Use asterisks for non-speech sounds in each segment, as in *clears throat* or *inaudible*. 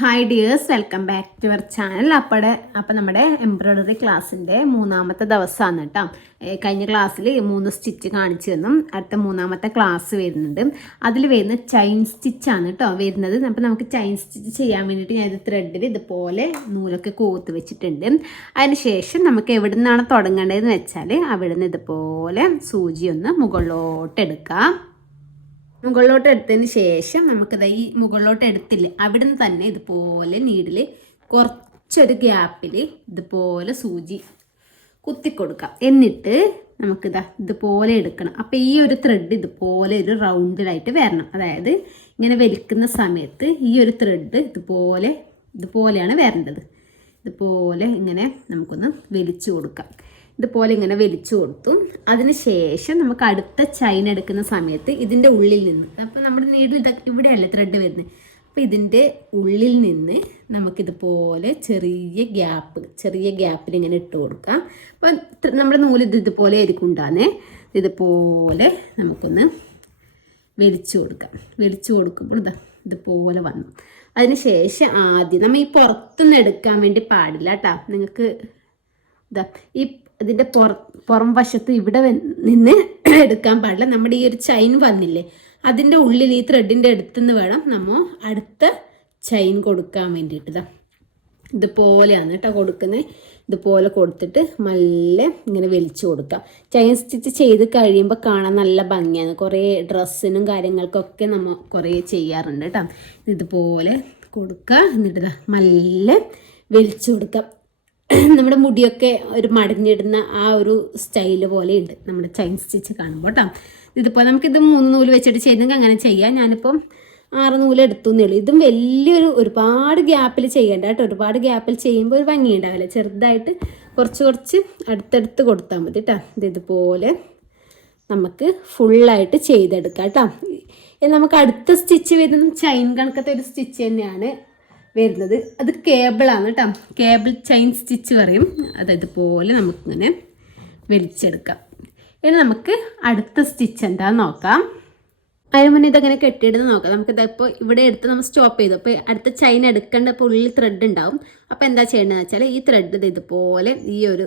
Hi dears welcome back to our channel അപ്പോടെ അപ്പം നമ്മുടെ embroidery ക്ലാസ്സിന്റെ മൂന്നാമത്തെ ദിവസമാണ് കേട്ടോ കഴിഞ്ഞ ക്ലാസ്സിൽ മൂന്ന് സ്റ്റിച്ച് കാണിച്ചു തന്നും. അടുത്ത മൂന്നാമത്തെ ക്ലാസ് വരുന്നുണ്ട്. അതിൽ വരുന്ന ചൈൻ സ്റ്റിച്ചാണ് കേട്ടോ വരുന്നത്. അപ്പം നമുക്ക് ചൈൻ സ്റ്റിച്ച് ചെയ്യാൻ വേണ്ടിയിട്ട് ഞാൻ ത്രെഡിൽ ഇതുപോലെ നൂലൊക്കെ കോത്ത് വെച്ചിട്ടുണ്ട്. അതിന് ശേഷം നമുക്ക് എവിടെ നിന്നാണ് തുടങ്ങേണ്ടതെന്ന് വെച്ചാൽ അവിടെ നിന്ന് ഇതുപോലെ സൂചി ഒന്ന് മുകളിലോട്ട് എടുക്കാം മുകളിലോട്ട് എടുത്തതിന് ശേഷം നമുക്കിത് ഈ മുകളിലോട്ട് എടുത്തില്ല അവിടുന്ന് തന്നെ ഇതുപോലെ നീഡിൽ കുറച്ചൊരു ഗ്യാപ്പിൽ ഇതുപോലെ സൂചി കുത്തിക്കൊടുക്കാം. എന്നിട്ട് നമുക്കിതാ ഇതുപോലെ എടുക്കണം. അപ്പോൾ ഈ ഒരു ത്രെഡ് ഇതുപോലെ ഒരു റൗണ്ടിലായിട്ട് വരണം. അതായത് ഇങ്ങനെ വലിക്കുന്ന സമയത്ത് ഈ ഒരു ത്രെഡ് ഇതുപോലെ ഇതുപോലെയാണ് വരേണ്ടത്. ഇതുപോലെ ഇങ്ങനെ നമുക്കൊന്ന് വലിച്ചു കൊടുക്കാം. ഇതുപോലെ ഇങ്ങനെ വലിച്ചു കൊടുത്തു. അതിന് ശേഷം നമുക്ക് അടുത്ത ചൈന എടുക്കുന്ന സമയത്ത് ഇതിന്റെ ഉള്ളിൽ നിന്ന് അപ്പോൾ നമ്മുടെ നീഡിൽ ഇതൊക്കെ ഇവിടെയല്ലേ ത്രെഡ് വരുന്നത് അപ്പോൾ ഇതിന്റെ ഉള്ളിൽ നിന്ന് നമുക്കിതുപോലെ ചെറിയ ഗ്യാപ്പ് ചെറിയ ഗ്യാപ്പിൽ ഇങ്ങനെ ഇട്ട് കൊടുക്കാം. അപ്പോൾ നമ്മുടെ നൂൽ ഇത് ഇതുപോലെ ആയിരിക്കും ഉണ്ടാകുന്നേ ഇതുപോലെ നമുക്കൊന്ന് വലിച്ചു കൊടുക്കാം. വലിച്ചു കൊടുക്കുമ്പോൾ ഇതാ ഇതുപോലെ വന്നു. അതിനുശേഷം ആദ്യം നമ്മൾ ഈ പുറത്തുനിന്ന് എടുക്കാൻ വേണ്ടി പാടില്ല കേട്ടോ നിങ്ങൾക്ക് ഇതാ ഈ ഇതിന്റെ പുറ പുറം വശത്ത് ഇവിടെ നിന്ന് *clears throat* എടുക്കാൻ പാടില്ല. നമ്മുടെ ഈ ഒരു ചൈൻ വന്നില്ലേ അതിന്റെ ഉള്ളിൽ ഈ ത്രെഡിന്റെ അടുത്തുനിന്ന് വേണം നമ്മൾ അടുത്ത ചൈൻ കൊടുക്കാൻ വേണ്ടിയിട്ട്. ഇതാ ഇതുപോലെയാണ് കേട്ടോ കൊടുക്കുന്നത് ഇതുപോലെ കൊടുത്തിട്ട് നല്ല ഇങ്ങനെ വലിച്ചു കൊടുക്കാം. ചൈൻ സ്റ്റിച്ച് ചെയ്ത് കഴിയുമ്പോൾ കാണാൻ നല്ല ഭംഗിയാണ്. കുറേ ഡ്രസ്സിനും കാര്യങ്ങൾക്കൊക്കെ നമ്മൾ കുറേ ചെയ്യാറുണ്ട് കേട്ടോ. ഇതുപോലെ കൊടുക്കുക എന്നിട്ട് നല്ല വലിച്ചു കൊടുക്കാം. *clears throat* നമ്മുടെ മുടിയൊക്കെ ഒരു മടഞ്ഞിടുന്ന ആ ഒരു സ്റ്റൈൽ പോലെ ഉണ്ട് നമ്മുടെ ചൈൻ സ്റ്റിച്ച് കാണുമ്പോൾ കേട്ടോ ഇതിപ്പോൾ നമുക്കിത് മൂന്ന് നൂൽ വെച്ചിട്ട് ചെയ്യുന്നെങ്കിൽ അങ്ങനെ ചെയ്യാം. ഞാനിപ്പം ആറ് നൂൽ എടുത്തു എന്നേ ഉള്ളൂ. ഇതും വലിയൊരു ഒരുപാട് ഗ്യാപ്പിൽ ചെയ്യേണ്ട കേട്ടോ ഒരുപാട് ഗ്യാപ്പിൽ ചെയ്യുമ്പോൾ ഒരു ഭംഗി ഉണ്ടാവില്ല. ചെറുതായിട്ട് കുറച്ച് കുറച്ച് അടുത്തടുത്ത് കൊടുത്താൽ മതി കേട്ടോ ഇത് ഇതുപോലെ നമുക്ക് ഫുള്ളായിട്ട് ചെയ്തെടുക്കാം കേട്ടോ നമുക്ക് അടുത്ത സ്റ്റിച്ച് വരുന്നത് ചൈൻ കണക്കത്തെ ഒരു സ്റ്റിച്ച് തന്നെയാണ്. വരുന്നത്. അത് കേബിളാണ് കേട്ടോ കേബിൾ ചൈൻ സ്റ്റിച്ച് പറയും. അത് ഇതുപോലെ നമുക്കിങ്ങനെ വലിച്ചെടുക്കാം. ഇനി നമുക്ക് അടുത്ത സ്റ്റിച്ച് എന്താന്ന് നോക്കാം. അതിന് മുന്നേ ഇതങ്ങനെ കെട്ടിയിടുന്ന നോക്കാം. നമുക്ക് ഇതിപ്പോൾ ഇവിടെ എടുത്ത് നമ്മൾ സ്റ്റോപ്പ് ചെയ്തു. അപ്പോൾ അടുത്ത ചൈൻ എടുക്കേണ്ട അപ്പോൾ ഉള്ളിൽ ത്രെഡ് ഉണ്ടാവും. അപ്പോൾ എന്താ ചെയ്യേണ്ടതെന്ന് വെച്ചാൽ ഈ ത്രെഡ് ഇത് ഇതുപോലെ ഈ ഒരു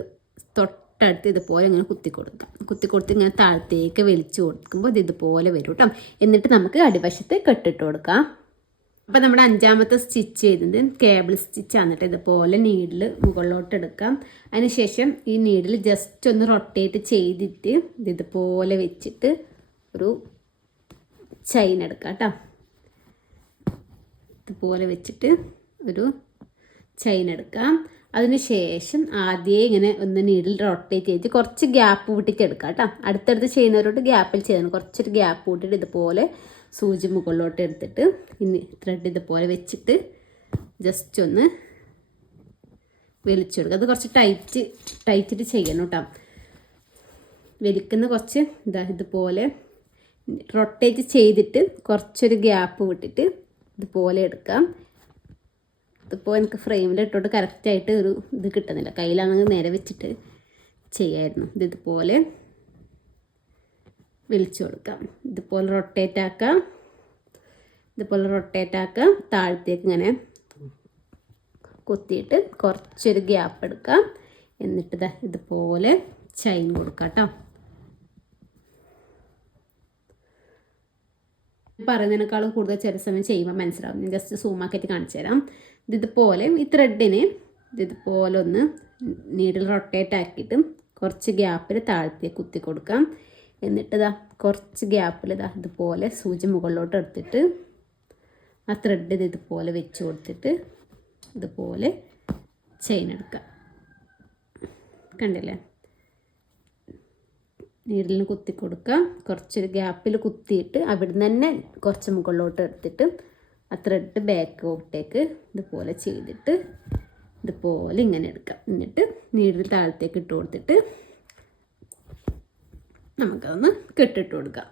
തൊട്ടടുത്ത് ഇതുപോലെ ഇങ്ങനെ കുത്തി കൊടുക്കാം. കുത്തി കൊടുത്ത് ഇങ്ങനെ താഴത്തേക്ക് വലിച്ചു കൊടുക്കുമ്പോൾ ഇത് ഇതുപോലെ വരും കേട്ടോ എന്നിട്ട് നമുക്ക് അടിവശത്ത് കെട്ടിട്ട് കൊടുക്കാം. അപ്പോൾ നമ്മുടെ അഞ്ചാമത്തെ സ്റ്റിച്ച് ചെയ്തത് കേബിൾ സ്റ്റിച്ചാണ് കേട്ടോ. ഇതുപോലെ നീഡിൽ മുകളിലോട്ട് എടുക്കാം. അതിനുശേഷം ഈ നീഡിൽ ജസ്റ്റ് ഒന്ന് റൊട്ടേറ്റ് ചെയ്തിട്ട് ഇത് ഇതുപോലെ വെച്ചിട്ട് ഒരു ചൈൻ എടുക്കാം കേട്ടോ. ഇതുപോലെ വെച്ചിട്ട് ഒരു ചൈൻ എടുക്കാം. അതിനുശേഷം ആദ്യമേ ഇങ്ങനെ ഒന്ന് നീഡിൽ റൊട്ടേറ്റ് ചെയ്ത് കുറച്ച് ഗ്യാപ്പ് വിട്ടിട്ട് എടുക്കാം കേട്ടോ. അടുത്തടുത്ത് ചെയ്യുന്നവരോട് ഗ്യാപ്പിൽ ചെയ്യണം കുറച്ചൊരു ഗ്യാപ്പ് വിട്ടിട്ട് ഇതുപോലെ സൂചി മുകളിലോട്ട് എടുത്തിട്ട് ഇനി ത്രെഡ് ഇതുപോലെ വെച്ചിട്ട് ജസ്റ്റ് ഒന്ന് വലിച്ചു കൊടുക്കുക അത് കുറച്ച് ടൈറ്റ് ടൈറ്റിട്ട് ചെയ്യണം കേട്ടോ വലിക്കുന്ന കുറച്ച് ഇതാ ഇതുപോലെ റൊട്ടേറ്റ് ചെയ്തിട്ട് കുറച്ചൊരു ഗ്യാപ്പ് വിട്ടിട്ട് ഇതുപോലെ എടുക്കാം. ഇതിപ്പോൾ എനിക്ക് ഫ്രെയിമിൽ ഇട്ടോട്ട് കറക്റ്റായിട്ട് ഒരു ഇത് കിട്ടുന്നില്ല. കയ്യിലാണെങ്കിൽ നേരെ വെച്ചിട്ട് ചെയ്യായിരുന്നു. ഇത് ഇതുപോലെ വലിച്ചു കൊടുക്കാം. ഇതുപോലെ റൊട്ടേറ്റ് ആക്കാം. ഇതുപോലെ റൊട്ടേറ്റ് ആക്കാം. താഴത്തേക്ക് ഇങ്ങനെ കുത്തിയിട്ട് കുറച്ചൊരു ഗ്യാപ്പ് എടുക്കാം. എന്നിട്ട് ഇതാ ഇതുപോലെ ചൈൻ കൊടുക്കാം കേട്ടോ പറയുന്നതിനേക്കാളും കൂടുതൽ ചെറിയ സമയം ചെയ്യുമ്പോൾ മനസ്സിലാവും. ഞാൻ ജസ്റ്റ് സൂമാക്കിയിട്ട് കാണിച്ചു തരാം. ഇത് ഇതുപോലെ ഈ ത്രെഡിന് ഇത് ഇതുപോലെ ഒന്ന് നീഡിൽ റൊട്ടേറ്റ് ആക്കിയിട്ട് കുറച്ച് ഗ്യാപ്പിൽ താഴത്തേക്ക് കുത്തി കൊടുക്കാം. എന്നിട്ട് ഇതാ കുറച്ച് ഗ്യാപ്പിൽ ഇതാ ഇതുപോലെ സൂചി മുകളിലോട്ട് എടുത്തിട്ട് ആ ത്രെഡ് ഇത് ഇതുപോലെ വെച്ച് കൊടുത്തിട്ട് ഇതുപോലെ ചെയിൻ എടുക്കാം കണ്ടില്ലേ? നീഡിലിന് കുത്തി കൊടുക്കുക. കുറച്ചൊരു ഗ്യാപ്പിൽ കുത്തിയിട്ട് അവിടുന്ന് തന്നെ കുറച്ച് മുകളിലോട്ട് എടുത്തിട്ട് ആ ത്രെഡ് ബാക്കോട്ടേക്ക് ഇതുപോലെ ചെയ്തിട്ട് ഇതുപോലെ ഇങ്ങനെ എടുക്കാം എന്നിട്ട് നീഡിൽ താഴത്തേക്ക് ഇട്ട് കൊടുത്തിട്ട് നമുക്കതൊന്ന് കെട്ടിട്ട് കൊടുക്കാം.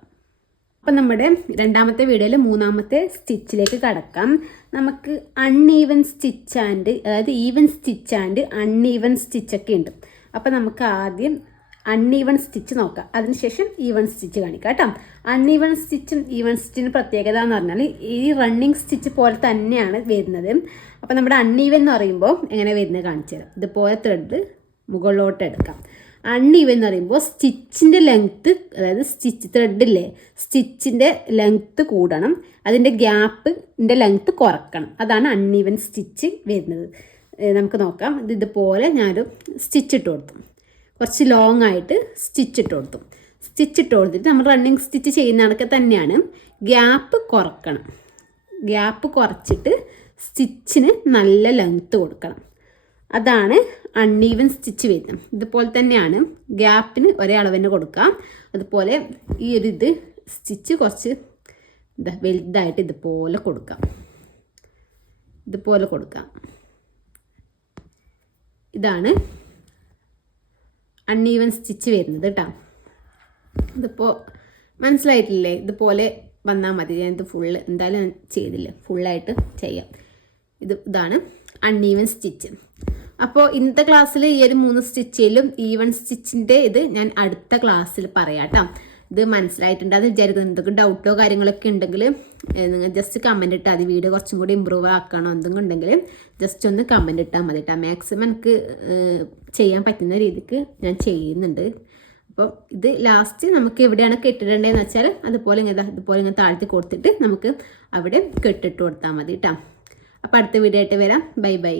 അപ്പം നമ്മുടെ രണ്ടാമത്തെ വീഡിയോയിൽ മൂന്നാമത്തെ സ്റ്റിച്ചിലേക്ക് കടക്കാം. നമുക്ക് അൺഈവൻ സ്റ്റിച്ച് ആൻഡ് അതായത് ഈവൻ സ്റ്റിച്ച് ആൻഡ് അൺഈവൻ സ്റ്റിച്ചൊക്കെ ഉണ്ട്. അപ്പം നമുക്ക് ആദ്യം അൺഈവൺ സ്റ്റിച്ച് നോക്കാം. അതിനുശേഷം ഈവൺ സ്റ്റിച്ച് കാണിക്കാം കേട്ടോ. അൺഈവൺ സ്റ്റിച്ചും ഈവൺ സ്റ്റിച്ചിന് പ്രത്യേകത എന്ന് പറഞ്ഞാൽ ഈ റണ്ണിങ് സ്റ്റിച്ച് പോലെ തന്നെയാണ് വരുന്നത്. അപ്പോൾ നമ്മുടെ അൺഈവൻ എന്ന് പറയുമ്പോൾ എങ്ങനെ വരുന്നത് കാണിച്ചു തരാം. ഇതുപോലെ ത്രെഡ് മുകളിലോട്ട് എടുക്കാം. അൺഈവൻ എന്ന് പറയുമ്പോൾ സ്റ്റിച്ചിന്റെ ലെങ്ത്ത് അതായത് സ്റ്റിച്ച് ത്രെഡില്ലേ സ്റ്റിച്ചിന്റെ ലെങ്ത്ത് കൂടണം. അതിന്റെ ഗ്യാപ്പിന്റെ ലെങ്ത്ത് കുറക്കണം. അതാണ് അൺഈവൻ സ്റ്റിച്ച് വരുന്നത്. നമുക്ക് നോക്കാം. ഇത് ഇതുപോലെ ഞാനൊരു സ്റ്റിച്ച് ഇട്ട് കൊടുത്തു. കുറച്ച് ലോങ് ആയിട്ട് സ്റ്റിച്ച് ഇട്ട് കൊടുത്തു. സ്റ്റിച്ച് ഇട്ട് കൊടുത്തിട്ട് നമ്മൾ റണ്ണിങ് സ്റ്റിച്ച് ചെയ്യുന്ന കണക്കെ തന്നെയാണ്. ഗ്യാപ്പ് കുറക്കണം. ഗ്യാപ്പ് കുറച്ചിട്ട് സ്റ്റിച്ചിന് നല്ല ലെങ്ത്ത് കൊടുക്കണം. അതാണ് അൺഈവൻ സ്റ്റിച്ച് വരുന്നത്. ഇതുപോലെ തന്നെയാണ് ഗ്യാപ്പിന് ഒരേ അളവ് തന്നെ കൊടുക്കാം അതുപോലെ ഈ ഒരു ഇത് സ്റ്റിച്ച് കുറച്ച് വലുതായിട്ട് ഇതുപോലെ കൊടുക്കാം ഇതുപോലെ കൊടുക്കാം ഇതാണ് അൺഈവൻ സ്റ്റിച്ച് വരുന്നത് കേട്ടോ. ഇതിപ്പോൾ മനസ്സിലായിട്ടില്ലേ? ഇതുപോലെ വന്നാൽ മതി. ഞാനിത് ഫുള്ള് എന്തായാലും ചെയ്തില്ല. ഫുള്ളായിട്ട് ചെയ്യാം. ഇത് ഇതാണ് അൺഈവൻ സ്റ്റിച്ച് അപ്പോൾ ഇന്നത്തെ ക്ലാസ്സിൽ ഈ ഒരു മൂന്ന് സ്റ്റിച്ചിലും ഈവൺ സ്റ്റിച്ചിന്റെ ഇത് ഞാൻ അടുത്ത ക്ലാസ്സിൽ പറയാം കേട്ടോ ഇത് മനസ്സിലായിട്ടുണ്ട്? അത് വിചാരിക്കുന്നു. എന്തൊക്കെ ഡൗട്ടോ കാര്യങ്ങളൊക്കെ ഉണ്ടെങ്കിൽ നിങ്ങൾ ജസ്റ്റ് കമന്റ് ഇട്ടാൽ മതി. വീഡിയോ കുറച്ചും കൂടി ഇമ്പ്രൂവ് ആക്കണോ എന്തെങ്കിലും ഉണ്ടെങ്കിൽ ജസ്റ്റ് ഒന്ന് കമന്റ് ഇട്ടാൽ മതി കേട്ടോ മാക്സിമം എനിക്ക് ചെയ്യാൻ പറ്റുന്ന രീതിക്ക് ഞാൻ ചെയ്യുന്നുണ്ട്. അപ്പോൾ ഇത് ലാസ്റ്റ് നമുക്ക് എവിടെയാണ് കെട്ടിടേണ്ടതെന്ന് വെച്ചാൽ അതുപോലെ ഇങ്ങനെ ഇതുപോലെ ഇങ്ങനെ താഴ്ത്തി കൊടുത്തിട്ട് നമുക്ക് അവിടെ കെട്ടിട്ട് കൊടുത്താൽ മതി കേട്ടോ അപ്പോൾ അടുത്ത വീഡിയോ ആയിട്ട് വരാം. Bye bye.